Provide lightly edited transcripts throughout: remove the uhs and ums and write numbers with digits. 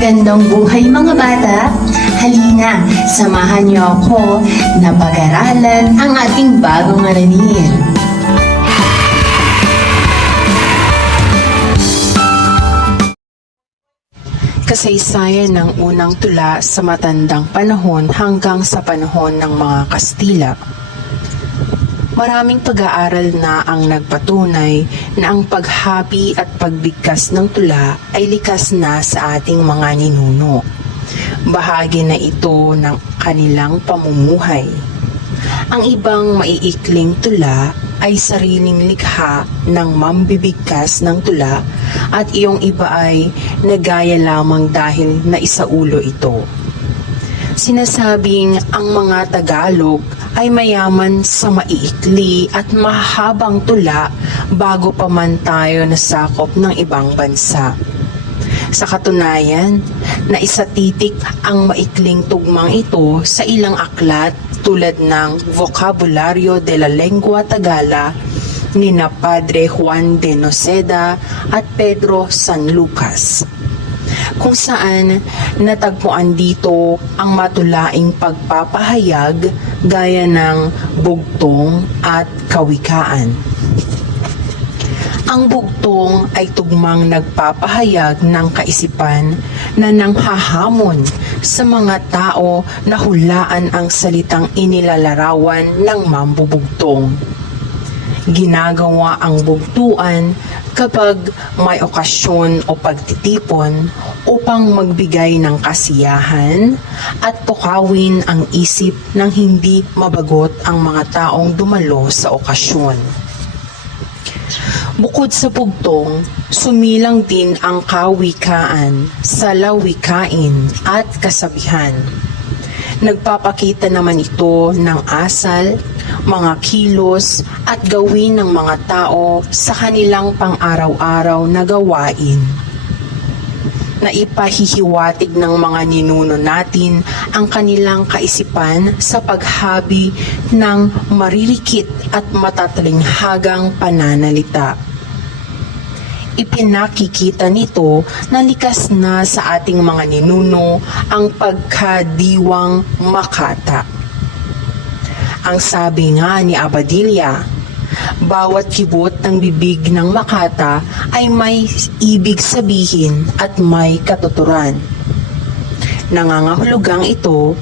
Magandang buhay mga bata! Halina, samahan niyo ako na pag-aralan ang ating bagong aralin. Kasaysayan ng unang tula sa matandang panahon hanggang sa panahon ng mga Kastila. Maraming pag-aaral na ang nagpatunay na ang paghabi at pagbigkas ng tula ay likas na sa ating mga ninuno. Bahagi na ito ng kanilang pamumuhay. Ang ibang maiikling tula ay sariling likha ng mambibigkas ng tula at iyong iba ay nagaya lamang dahil naisaulo ito. Sinasabing ang mga Tagalog ay mayaman sa maiikli at mahabang tula bago pa man tayo nasakop ng ibang bansa. Sa katunayan, naisatitik ang maikling tugmang ito sa ilang aklat tulad ng Vocabulario de la Lengua Tagala nina Padre Juan de Noceda at Pedro San Lucas, kung saan natagpuan dito ang matulaing pagpapahayag gaya ng bugtong at kawikaan. Ang bugtong ay tugmang nagpapahayag ng kaisipan na nanghahamon sa mga tao na hulaan ang salitang inilalarawan ng mambubugtong. Ginagawa ang bugtuan kapag may okasyon o pagtitipon upang magbigay ng kasiyahan at tukawin ang isip ng hindi mabagot ang mga taong dumalo sa okasyon. Bukod sa bugtong, sumilang din ang kawikaan, salawikain at kasabihan. Nagpapakita naman ito ng asal, mga kilos at gawin ng mga tao sa kanilang pang-araw-araw na gawain. Naipahihiwatig ng mga ninuno natin ang kanilang kaisipan sa paghabi ng maririkit at matatalinghagang pananalita. Ipinakikita nito na likas na sa ating mga ninuno ang pagkadiwang makata. Ang sabi nga ni Abadilla, bawat kibot ng bibig ng makata ay may ibig sabihin at may katuturan. Nangangahulugang ito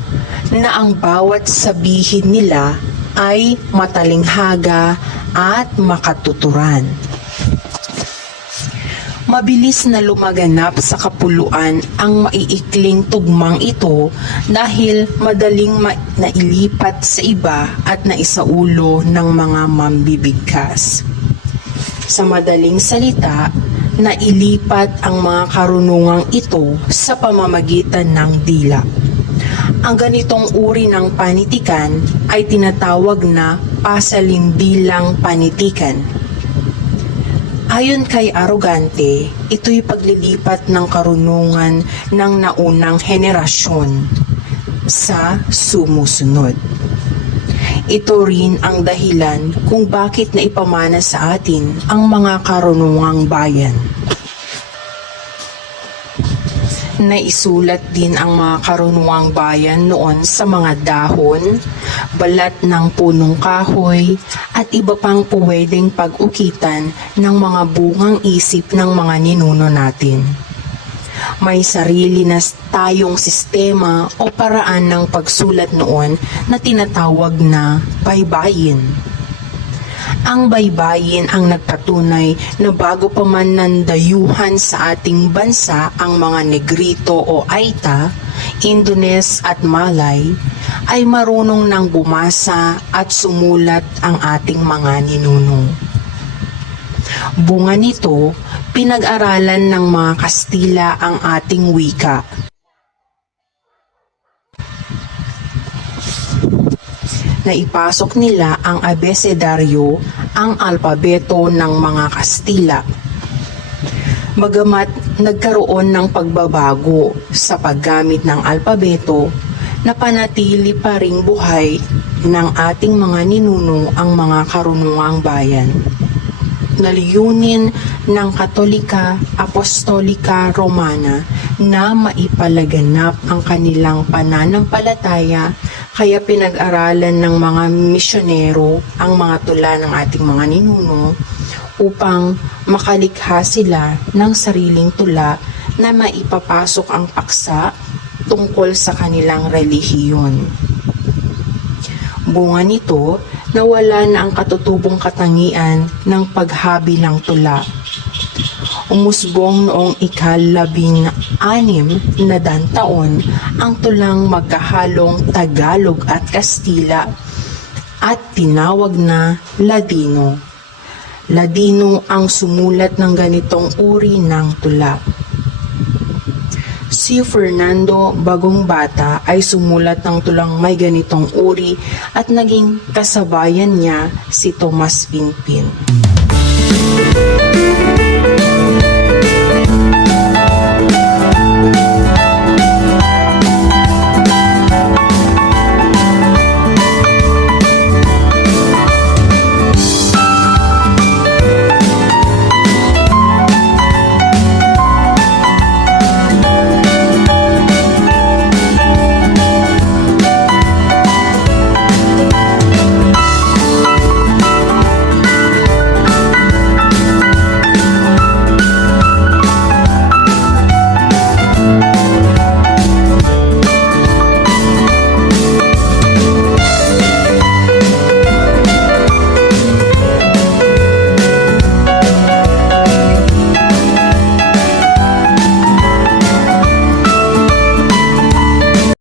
na ang bawat sabihin nila ay matalinghaga at makatuturan. Mabilis na lumaganap sa kapuluan ang maiikling tugmang ito dahil madaling nailipat sa iba at naisaulo ng mga mambibigkas. Sa madaling salita, nailipat ang mga karunungang ito sa pamamagitan ng dila. Ang ganitong uri ng panitikan ay tinatawag na pasalimbilang panitikan. Ayon kay Arrogante, ito'y paglilipat ng karunungan ng naunang henerasyon sa sumusunod. Ito rin ang dahilan kung bakit naipamana sa atin ang mga karunungang bayan. Naisulat din ang mga karunungang bayan noon sa mga dahon, balat ng punong kahoy, at iba pang pwedeng pag-ukitan ng mga bungang isip ng mga ninuno natin. May sarili na tayong sistema o paraan ng pagsulat noon na tinatawag na baybayin. Ang baybayin ang nagpatunay na bago pa man nandayuhan sa ating bansa ang mga Negrito o Aita, Indones at Malay, ay marunong nang bumasa at sumulat ang ating mga ninuno. Bunga nito, pinag-aralan ng mga Kastila ang ating wika. Naipasok nila ang abecedaryo, ang alpabeto ng mga Kastila. Bagamat nagkaroon ng pagbabago sa paggamit ng alpabeto, napanatili pa ring buhay ng ating mga ninuno ang mga karunungang bayan. na layunin ng Katolika Apostolika Romana na maipalaganap ang kanilang pananampalataya, kaya pinag-aralan ng mga misyonero ang mga tula ng ating mga ninuno upang makalikha sila ng sariling tula na maipapasok ang paksa tungkol sa kanilang relihiyon. Bunga nito, nawala na ang katutubong katangian ng paghabilang tula. Umusbong noong ika-16 na taon ang tulang magkahalong Tagalog at Kastila at tinawag na Ladino. Ladino ang sumulat ng ganitong uri ng tula. Si Fernando Bagong-Bata ay sumulat ng tulang may ganitong uri at naging kasabayan niya si Tomas Pinpin.